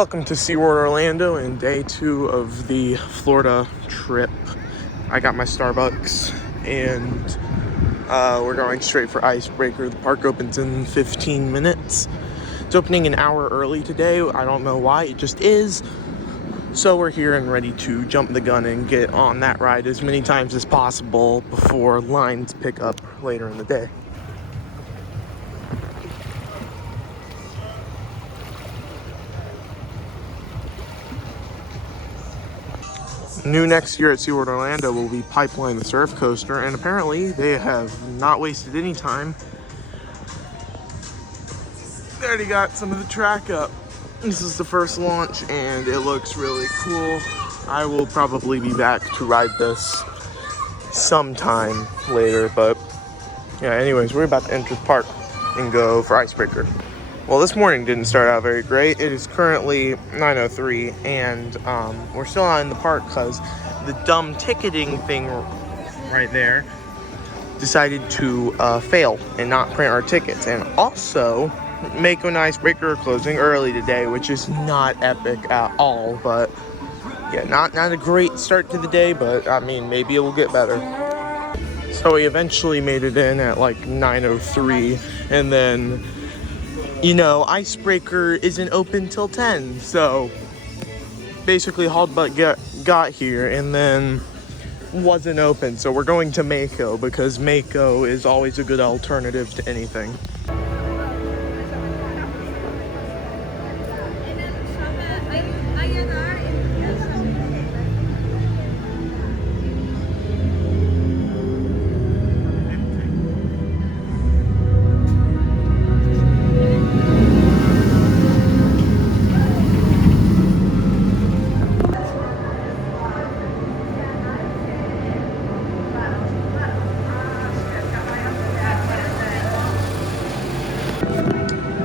Welcome to SeaWorld Orlando and day 2 of the Florida trip. I got my Starbucks and we're going straight for Icebreaker. The park opens in 15 minutes. It's opening an hour early today. I don't know why, it just is. So we're here and ready to jump the gun and get on that ride as many times as possible before lines pick up later in the day. New next year at SeaWorld Orlando will be Pipeline the Surf Coaster, and apparently they have not wasted any time. They already got some of the track up. This is the first launch and it looks really cool. I will probably be back to ride this sometime later, but yeah, anyways, we're about to enter the park and go for Icebreaker. Well, this morning didn't start out very great. It is currently 9:03 and we're still not in the park because the dumb ticketing thing right there decided to fail and not print our tickets. And also, Mako and Icebreaker are closing early today, which is not epic at all. But yeah, not a great start to the day, but I mean, maybe it will get better. So we eventually made it in at like 9:03 and then, you know, Icebreaker isn't open till 10, so basically hauled butt got here and then wasn't open. So we're going to Mako because Mako is always a good alternative to anything.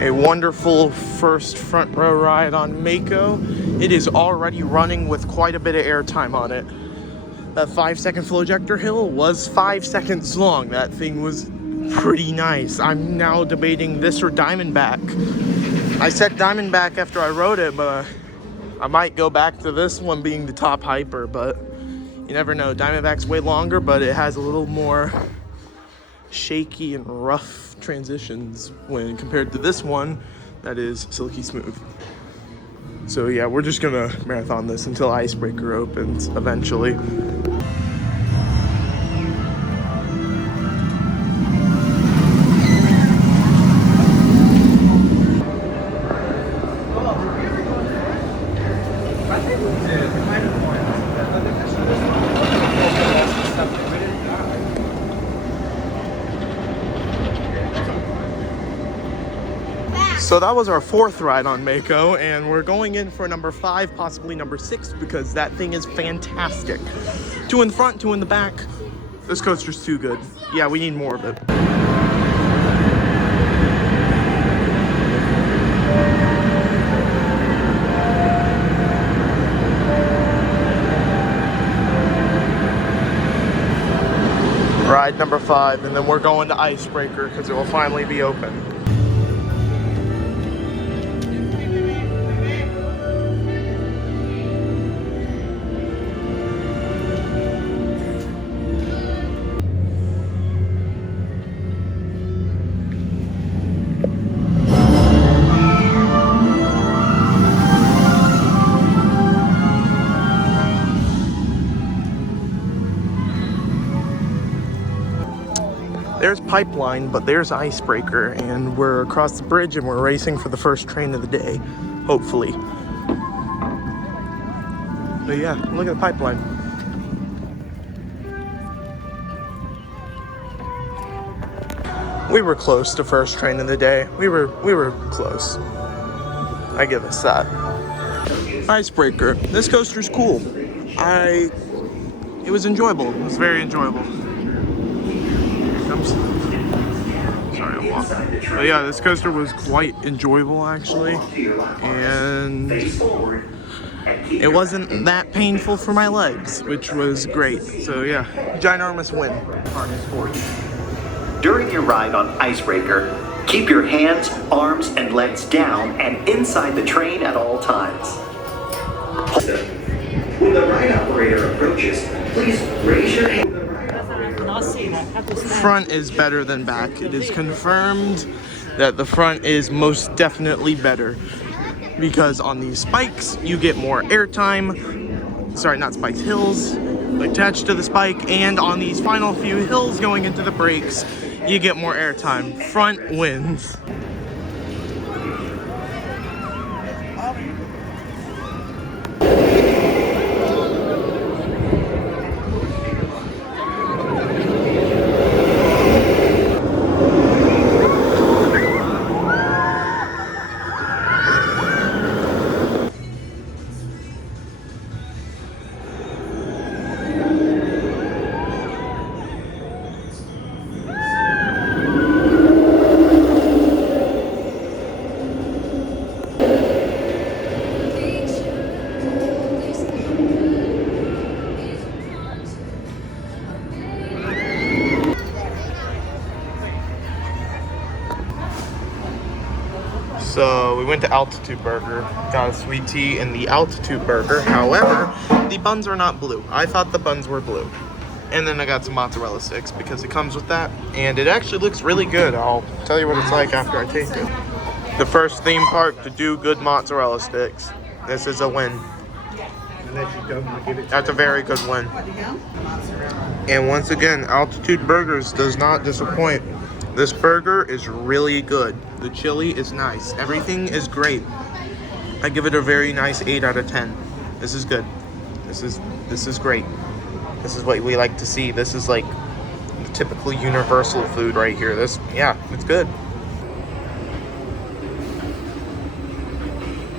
A wonderful first front row ride on Mako. It is already running with quite a bit of airtime on it. That 5-second flow ejector hill was 5 seconds long. That thing was pretty nice. I'm now debating this or Diamondback. I said Diamondback after I rode it, but I might go back to this one being the top hyper, but you never know. Diamondback's way longer, but it has a little more shaky and rough transitions when compared to this one that is silky smooth. So yeah, we're just gonna marathon this until Icebreaker opens eventually. So that was our 4th ride on Mako, and we're going in for number 5, possibly number 6, because that thing is fantastic. 2 in the front, 2 in the back. This coaster's too good. Yeah, we need more of it. Ride number 5, and then we're going to Icebreaker because it will finally be open. There's Pipeline, but there's Icebreaker, and we're across the bridge and we're racing for the first train of the day, hopefully. But yeah, look at the Pipeline. We were close to first train of the day. We were close. I give us that. Icebreaker. This coaster's cool. It was enjoyable. It was very enjoyable. Sorry, I'm walking. But yeah, this coaster was quite enjoyable actually, and it wasn't that painful for my legs, which was great. So yeah, ginormous win. During your ride on Icebreaker, Keep your hands, arms, and legs down and inside the train at all times. When the ride operator approaches, please raise your hand. Front is better than back. It is confirmed that the front is most definitely better because on these spikes you get more airtime. Sorry, not spikes, hills attached to the spike, and on these final few hills going into the brakes, you get more airtime. Front wins. So we went to Altitude Burger, got a sweet tea in the Altitude Burger. However, the buns are not blue. I thought the buns were blue. And then I got some mozzarella sticks because it comes with that. And it actually looks really good. I'll tell you what it's like after I taste it. The first theme park to do good mozzarella sticks. This is a win. That's a very good win. And once again, Altitude Burgers does not disappoint. This burger is really good. The chili is nice. Everything is great. I give it a very nice 8 out of 10. This is good. This is great. This is what we like to see. This is like the typical universal food right here. Yeah, it's good.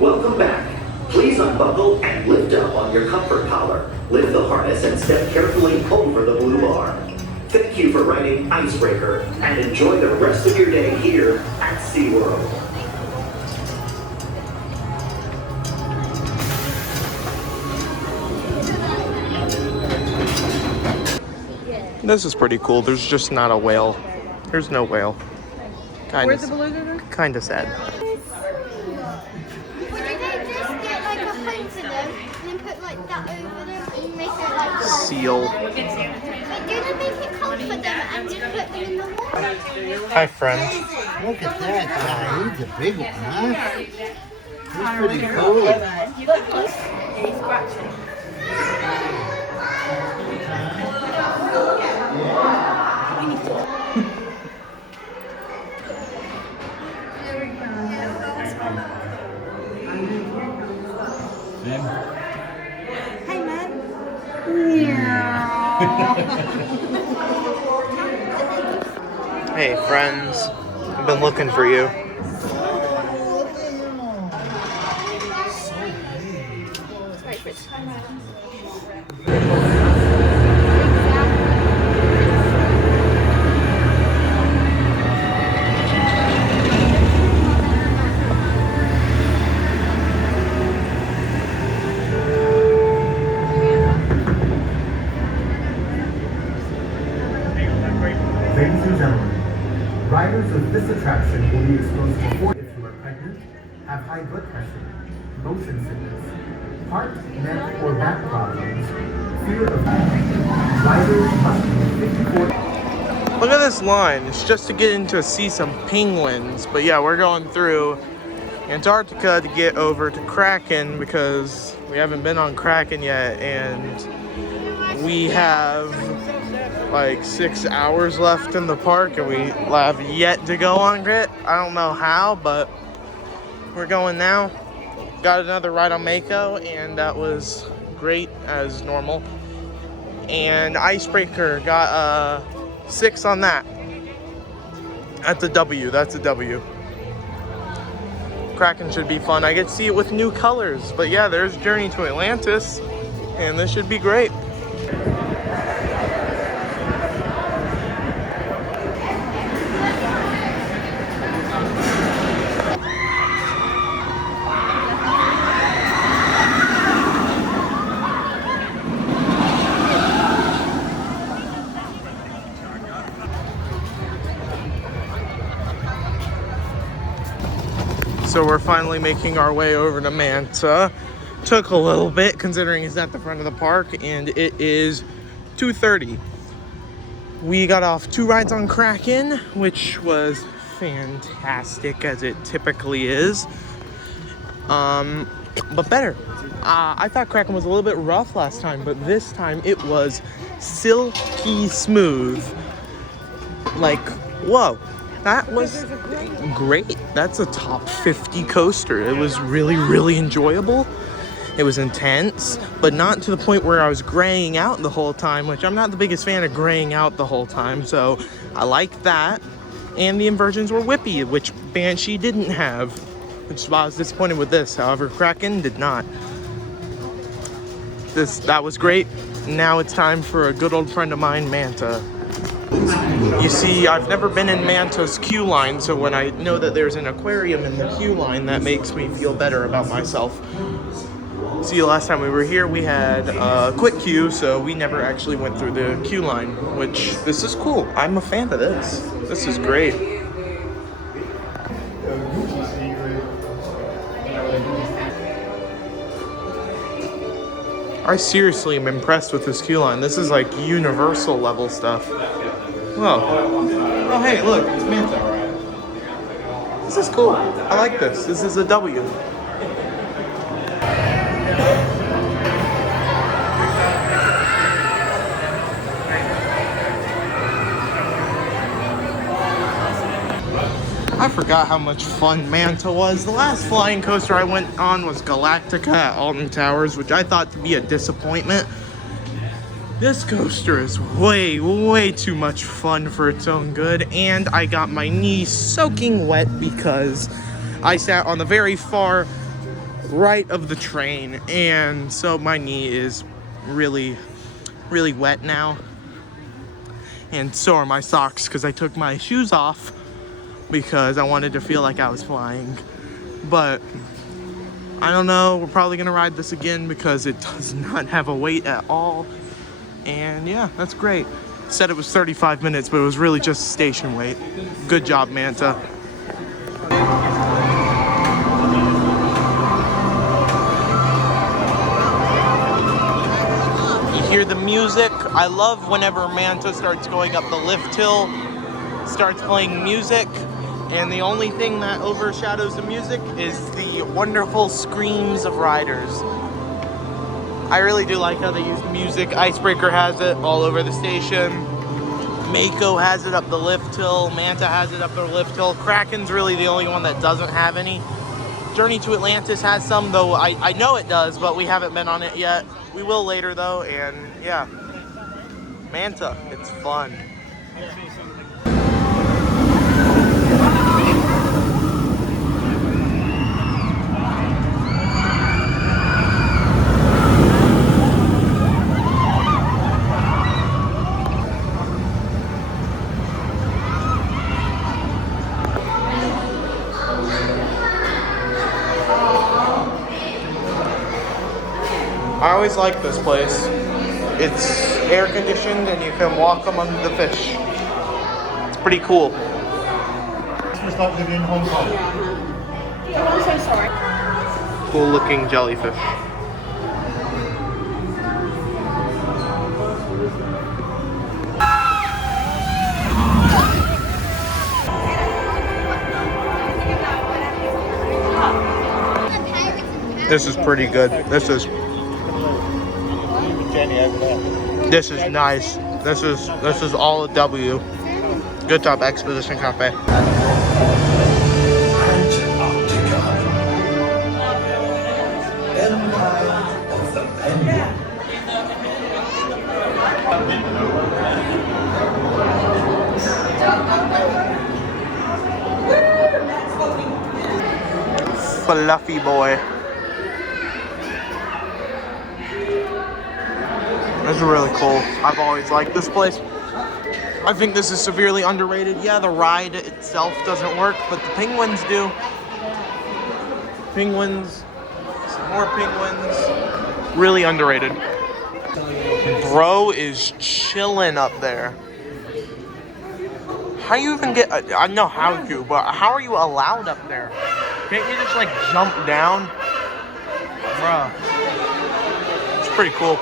Welcome back. Please unbuckle and lift up on your comfort collar. Lift the harness and step carefully over the blue bar. Thank you for riding Icebreaker and enjoy the rest of your day here at SeaWorld. This is pretty cool. There's just not a whale. There's no whale. Where's the beluga? Kind of sad. Would they just get like a home for them and then put like that over them and make it like Seal. But do they make it comfort them and just put them in the water? Hi, friend. Look at that guy. He's a big one, huh? He's pretty cool. He's scratching. Hey, man. Hey, friends. I've been looking for you. Ladies and gentlemen, riders of this attraction will be exposed to if you are pregnant, have high blood pressure, motion sickness, heart, neck, or back problems, fear of riders must be 54. Look at this line. It's just to get in to see some penguins. But yeah, we're going through Antarctica to get over to Kraken because we haven't been on Kraken yet, and we have like 6 hours left in the park and we have yet to go on it. I don't know how, but we're going now. Got another ride on Mako and that was great as normal. And Icebreaker got a 6 on that. That's a W. That's a W. Kraken should be fun. I get to see it with new colors. But yeah, there's Journey to Atlantis and this should be great. So we're finally making our way over to Manta. Took a little bit considering it's at the front of the park, and it is 2:30. We got off 2 rides on Kraken, which was fantastic as it typically is. But better. I thought Kraken was a little bit rough last time, but this time it was silky smooth. Like, whoa, that was great. That's a top 50 coaster. It was really, really enjoyable. It was intense, but not to the point where I was graying out the whole time, which I'm not the biggest fan of graying out the whole time, so I liked that. And the inversions were whippy, which Banshee didn't have, which is why I was disappointed with this. However, Kraken did not. That was great. Now it's time for a good old friend of mine, Manta. You see, I've never been in Manta's queue line, so when I know that there's an aquarium in the queue line, that makes me feel better about myself. See, last time we were here, we had a quick queue, so we never actually went through the queue line, which, this is cool. I'm a fan of this. This is great. I seriously am impressed with this queue line. This is like Universal level stuff. Whoa. Oh, hey, look, it's Manta. This is cool. I like this. This is a W. I forgot how much fun Manta was. The last flying coaster I went on was Galactica at Alton Towers, which I thought to be a disappointment. This coaster is way, way too much fun for its own good, and I got my knee soaking wet because I sat on the very far right of the train, and so my knee is really, really wet now. And so are my socks because I took my shoes off because I wanted to feel like I was flying. But I don't know, we're probably gonna ride this again because it does not have a wait at all. And yeah, that's great. It said it was 35 minutes, but it was really just a station wait. Good job, Manta. You hear the music. I love whenever Manta starts going up the lift hill, starts playing music. And the only thing that overshadows the music is the wonderful screams of riders. I really do like how they use music. Icebreaker has it all over the station. Mako has it up the lift hill. Manta has it up the lift hill. Kraken's really the only one that doesn't have any. Journey to Atlantis has some, though I know it does, but we haven't been on it yet. We will later, though, and yeah. Manta, it's fun. I always like this place. It's air conditioned and you can walk among the fish. It's pretty cool. It's like living in Hong Kong. Oh, I'm so sorry. Cool looking jellyfish. This is pretty good. This is nice. This is all a W. Good job, Exposition Cafe. Fluffy boy. This is really cool. I've always liked this place. I think this is severely underrated. Yeah, the ride itself doesn't work, but the penguins do. Penguins, some more penguins. Really underrated. Bro is chilling up there. How you even get, I know how to, but how are you allowed up there? Can't you just like jump down? Bruh. It's pretty cool.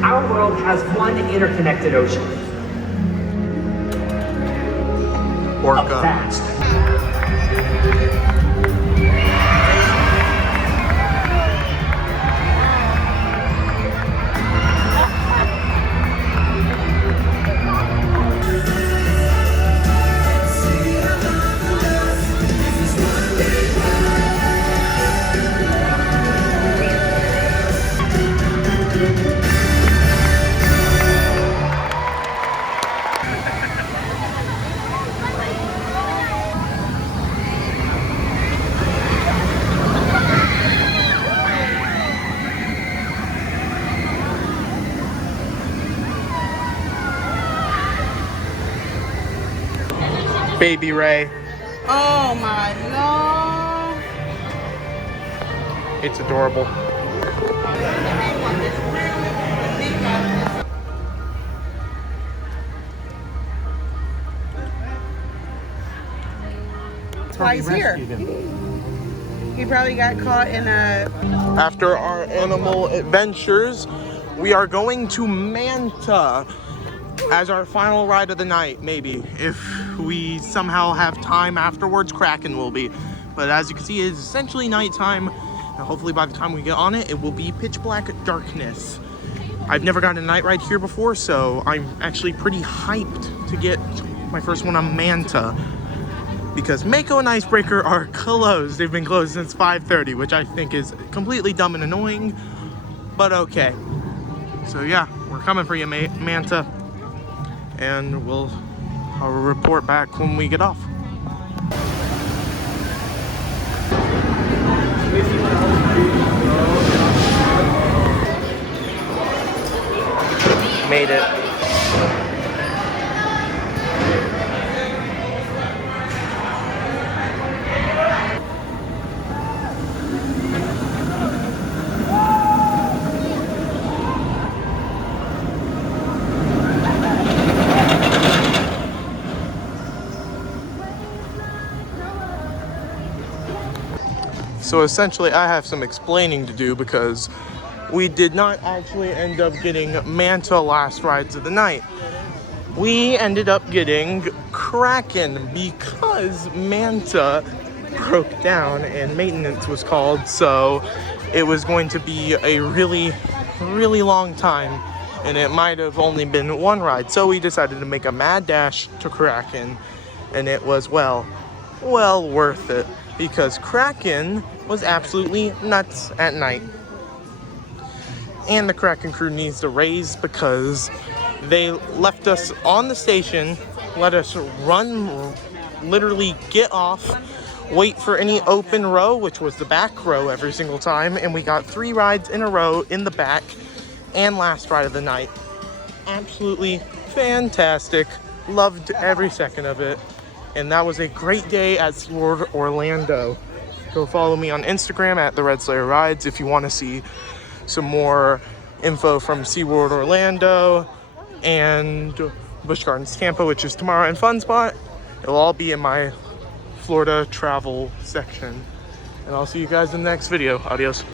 Our world has one interconnected ocean. Orca. Vast. Baby Ray. Oh my god. It's adorable. That's why he's here. He probably got caught in a... After our animal adventures, we are going to Manta as our final ride of the night, maybe. If we somehow have time afterwards, Kraken will be. But as you can see, it is essentially nighttime. And hopefully by the time we get on it, it will be pitch black darkness. I've never gotten a night ride here before, so I'm actually pretty hyped to get my first one on Manta. Because Mako and Icebreaker are closed. They've been closed since 5:30, which I think is completely dumb and annoying, but okay. So yeah, we're coming for you, Manta. And I'll report back when we get off. Made it. So essentially I have some explaining to do because we did not actually end up getting Manta last rides of the night. We ended up getting Kraken because Manta broke down and maintenance was called, so it was going to be a really, really long time and it might have only been one ride. So we decided to make a mad dash to Kraken and it was well worth it because Kraken was absolutely nuts at night. And the Kraken crew needs to raise because they left us on the station, let us run, literally get off, wait for any open row, which was the back row every single time, and we got 3 rides in a row in the back and last ride of the night. Absolutely fantastic. Loved every second of it. And that was a great day at SeaWorld Orlando. Go follow me on Instagram at The Red Slayer Rides if you want to see some more info from SeaWorld Orlando and Busch Gardens Tampa, which is tomorrow, and Fun Spot. It'll all be in my Florida travel section. And I'll see you guys in the next video. Adios.